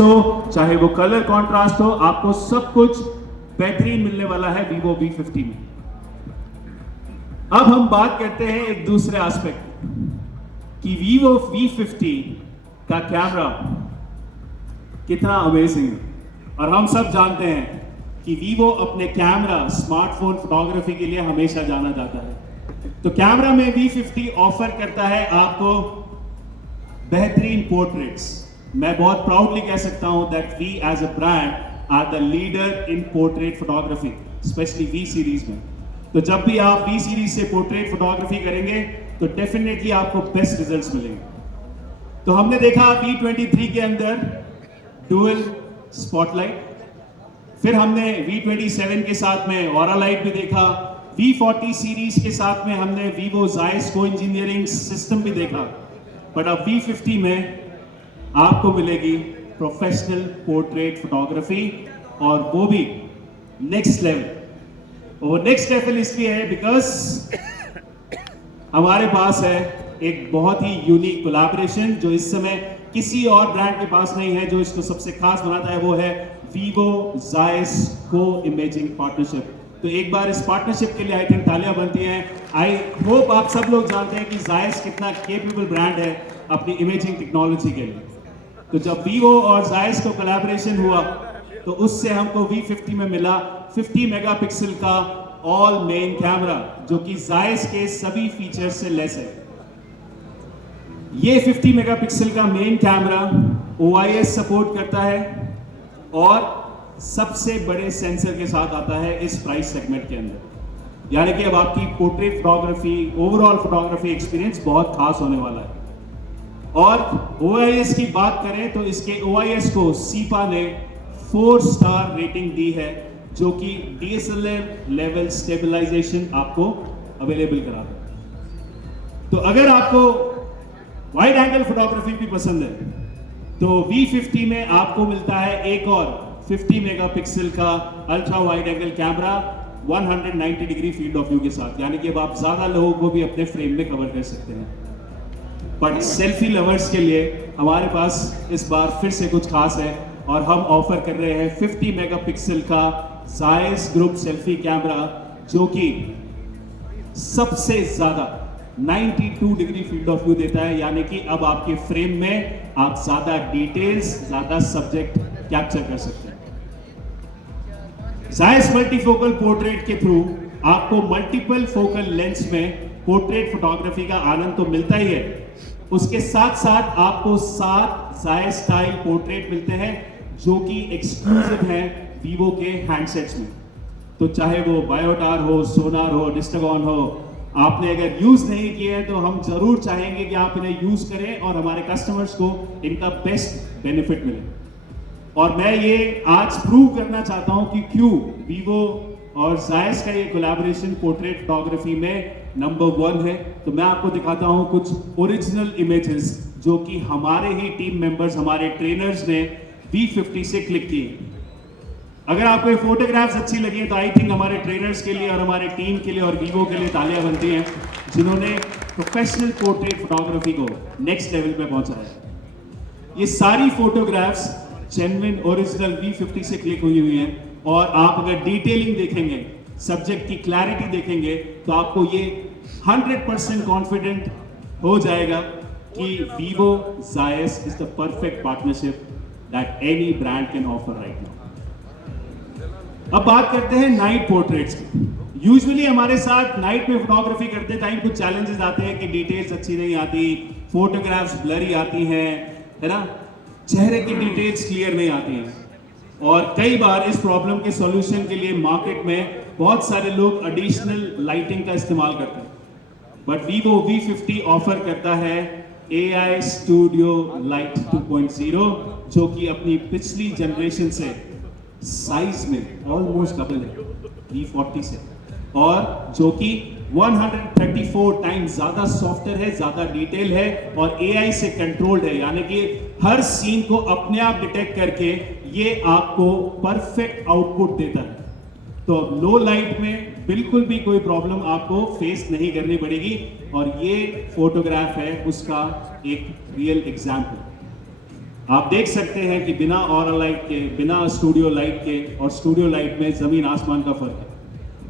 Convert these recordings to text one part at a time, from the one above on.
हो, चाहे वो कलर कॉन्ट्रास्ट हो, आपको सब कुछ बेहतरीन मिलने वाला है Vivo V50 में। अब हम बात करते हैं एक दूसरे एस्पेक्ट कि Vivo V50 का कैमरा कितना अमेजिंग है। और हम सब जानते हैं कि Vivo अपने कैमरा स्मार्टफोन फोटोग्राफी के लिए हमेशा जाना जाता है। तो कैमरा में V50 ऑफर करता है आपको बेहतरीन पोर्ट्रेट्स। मैं बहुत प्राउडली कह सकता हूं that we as a brand are the leader in portrait photography, specially V series में। तो जब भी आप V सीरीज से पोर्ट्रेट फोटोग्राफी करेंगे तो डेफिनेटली आपको बेस्ट रिजल्ट्स मिलेंगे। तो हमने देखा V23 के अंदर डुअल स्पॉटलाइट, फिर हमने V27 के साथ में ऑरा लाइट भी देखा, V40 सीरीज के साथ में हमने Vivo Zeiss को इंजीनियरिंग सिस्टम भी देखा। बट अब V50 में आपको मिलेगी प्रोफेशनल पोर्ट्रेट फोटोग्राफी, और वो भी नेक्स्ट लेवल। वो नेक्स्ट लेवल इसलिए है बिकॉज हमारे पास है एक बहुत ही यूनिक कोलैबोरेशन जो इस समय किसी और ब्रांड के पास नहीं है। जो इसको सबसे खास बनाता है वो है Vivo Zeiss को इमेजिंग पार्टनरशिप। तो एक बार इस पार्टनरशिप के लिए आई थिंक तालियां बनती हैं। आई होप आप सब लोग जानते हैं कि Zeiss कितना केपेबल ब्रांड है अपनी इमेजिंग टेक्नोलॉजी के लिए। तो जब Vivo और Zeiss को कोलैबोरेशन हुआ तो उससे हमको V50 में मिला 50 मेगापिक्सल का ऑल मेन कैमरा, जो कि Zeiss के सभी फीचर्स से लेस है। ये 50 मेगापिक्सल का मेन कैमरा OIS सपोर्ट करता है और सबसे बड़े सेंसर के साथ आता है इस प्राइस सेगमेंट के अंदर। यानी कि अब आपकी portrait photography, overall photography experience बहुत खास होने वाला है। और OIS की बात करें तो इसके OIS को सीपा ने 4 स्टार रेटिंग दी है, जो कि DSLR लेवल स्टेबलाइजेशन आपको अवेलेबल कराता है। तो अगर आपको वाइड एंगल फोटोग्राफी भी पसंद है तो V50 में आपको मिलता है एक और 50 मेगापिक्सल का ultra wide angle camera 190 degree field of view के साथ। यानी कि अब आप ज्यादा लोगों को भी अपने फ्रेम में कवर कर सकते हैं। बट सेल्फी लवर्स के लिए हमारे पास इस बार फिर से कुछ खास है और हम ऑफर कर रहे हैं 50 मेगापिक्सल का Zeiss ग्रुप सेल्फी कैमरा, जो कि सबसे ज्यादा 92 डिग्री फील्ड ऑफ व्यू देता है। यानी कि अब आपके फ्रेम में आप ज्यादा डिटेल्स, ज्यादा सब्जेक्ट कैप्चर कर सकते हैं। Zeiss मल्टीफोकल पोर्ट्रेट के थ्रू आपको मल्टीपल फोकल लेंस में पोर्ट्रेट फोटोग्राफी का आनंद तो मिलता ही है, उसके साथ साथ आपको 7 Zeiss स्टाइल पोर्ट्रेट मिलते हैं जो कि एक्सक्लूसिव हैं Vivo के हैंडसेट्स में। तो चाहे वो बायोटार हो, सोनार हो, डिस्टागॉन हो, आपने अगर यूज नहीं किए हैं तो हम जरूर चाहेंगे कि आप इन्हें यूज करें और हमारे कस्टमर्स को इनका बेस्ट बेनिफिट मिले। और मैं ये आज प्रूव करना चाहता हूं कि क्यों Vivo और Zeiss का ये कोलैबोरेशन पोर्ट्रेट फोटोग्राफी में नंबर 1 है। तो मैं आपको दिखाता हूं कुछ ओरिजिनल इमेजेस जो कि हमारे ही टीम मेंबर्स, हमारे ट्रेनर्स ने V50 से क्लिक किए। अगर आपको ये फोटोग्राफ्स अच्छी लगी तो आई थिंक हमारे ट्रेनर्स के लिए और हमारे टीम के लिए और Vivo के लिए तालियां बनती हैं, जिन्होंने प्रोफेशनल पोर्ट्रेट फोटोग्राफी को नेक्स्ट लेवल पे पहुंचाया। ये सारी फोटोग्राफ्स जेन्युइन ओरिजिनल V50 से क्लिक हुई हैं और आप अगर डिटेलिंग देखेंगे, सब्जेक्ट की क्लैरिटी देखेंगे तो आपको ये 100% कॉन्फिडेंट हो जाएगा कि Vivo Zeiss is the perfect partnership that any brand can offer right now. अब बात करते हैं नाइट पोर्ट्रेट्स की। यूजुअली हमारे साथ नाइट में फोटोग्राफी करते टाइम कुछ चैलेंजेस आते हैं कि डिटेल्स अच्छी नहीं आती, फोटोग्राफ्स ब्लरी आती हैं, है ना, चेहरे की डिटेल्स क्लियर नहीं आती हैं। और कई बार इस प्रॉब्लम के सॉल्यूशन के लिए मार्केट में बहुत सारे लोग एडिशनल लाइटिंग का इस्तेमाल करते हैं। बट Vivo V50 ऑफर करता है AI Studio Light 2.0, जो कि अपनी पिछली जनरेशन से साइज में ऑलमोस्ट डबल है V40 से, और जो कि 134 टाइम्स ज्यादा सॉफ्टवेयर है, ज्यादा डिटेल है और AI से कंट्रोल्ड है। यानी कि हर सीन को अपने आप डिटेक्ट करके ये आपको परफेक्ट आउटपुट देता है। तो लो लाइट में बिल्कुल भी कोई प्रॉब्लम आपको फेस नहीं करनी पड़ेगी, और ये फोटोग्राफ है उसका एक रियल एग्जाम्पल। आप देख सकते हैं कि बिना ऑरा लाइट के, बिना स्टूडियो लाइट के और स्टूडियो लाइट में जमीन आसमान का फर्क है,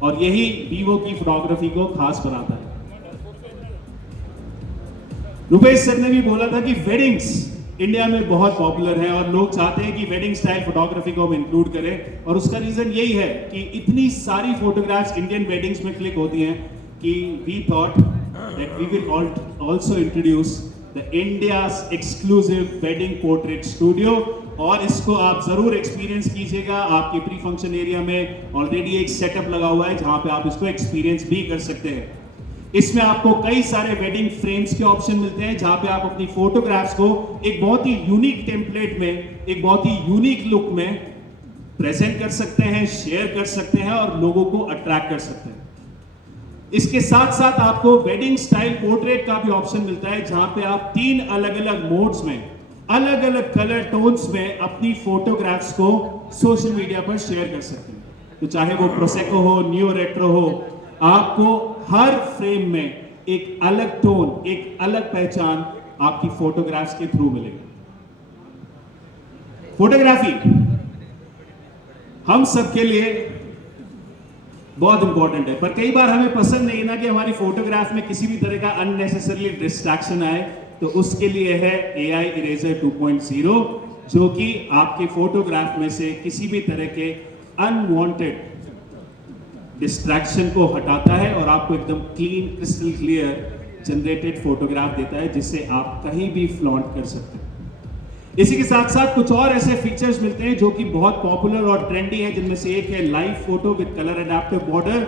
और यही वीवो की फोटोग्राफी को खास बनाता है। रुपेश सर ने भी बोला था कि वेडिंग्स इंडिया में बहुत पॉपुलर है और लोग चाहते हैं कि वेडिंग स्टाइल फोटोग्राफी को हम इंक्लूड करें, और उसका रीजन यही है कि इतनी सारी फोटोग्राफ्स इंडियन वेडिंग्स में क्लिक होती हैं कि we thought that we will also introduce the India's exclusive wedding portrait studio, और इसको आप जरूर एक्सपीरियंस कीजिएगा। आपके प्री फंक्शन एरिया में ऑलरेडी एक सेटअप लगा हुआ है जहां पे आप इसको एक्सपीरियंस भी कर सकते हैं। इसमें आपको कई सारे वेडिंग फ्रेम्स के ऑप्शन मिलते हैं जहां पे आप अपनी फोटोग्राफ्स को एक बहुत ही यूनिक टेम्पलेट में, एक बहुत ही यूनिक लुक में प्रेजेंट कर सकते हैं, शेयर कर सकते हैं और लोगों को अट्रैक्ट कर सकते हैं। इसके साथ साथ आपको वेडिंग स्टाइल पोर्ट्रेट का भी ऑप्शन मिलता है जहां पे आप 3 अलग अलग मोड्स में, अलग अलग कलर टोन्स में अपनी फोटोग्राफ्स को सोशल मीडिया पर शेयर कर सकते हैं। तो चाहे वो प्रोसेको हो, न्यू रेट्रो हो, आपको हर फ्रेम में एक अलग टोन, एक अलग पहचान आपकी फोटोग्राफ्स के थ्रू मिलेगी। फोटोग्राफी हम सबके लिए बहुत इंपॉर्टेंट है, पर कई बार हमें पसंद नहीं ना कि हमारी फोटोग्राफ में किसी भी तरह का अननेसेसरली डिस्ट्रैक्शन आए। तो उसके लिए है AI इरेजर 2.0, जो कि आपके फोटोग्राफ में से किसी भी तरह के अनवांटेड डिस्ट्रैक्शन को हटाता है और आपको एकदम clean, crystal clear generated photograph देता है जिससे आप कहीं भी फ्लॉन्ट कर सकते हैं। इसी के साथ साथ कुछ और ऐसे फीचर्स मिलते हैं जो कि बहुत पॉपुलर और ट्रेंडी हैं, जिनमें से एक है live photo with colour adaptive border.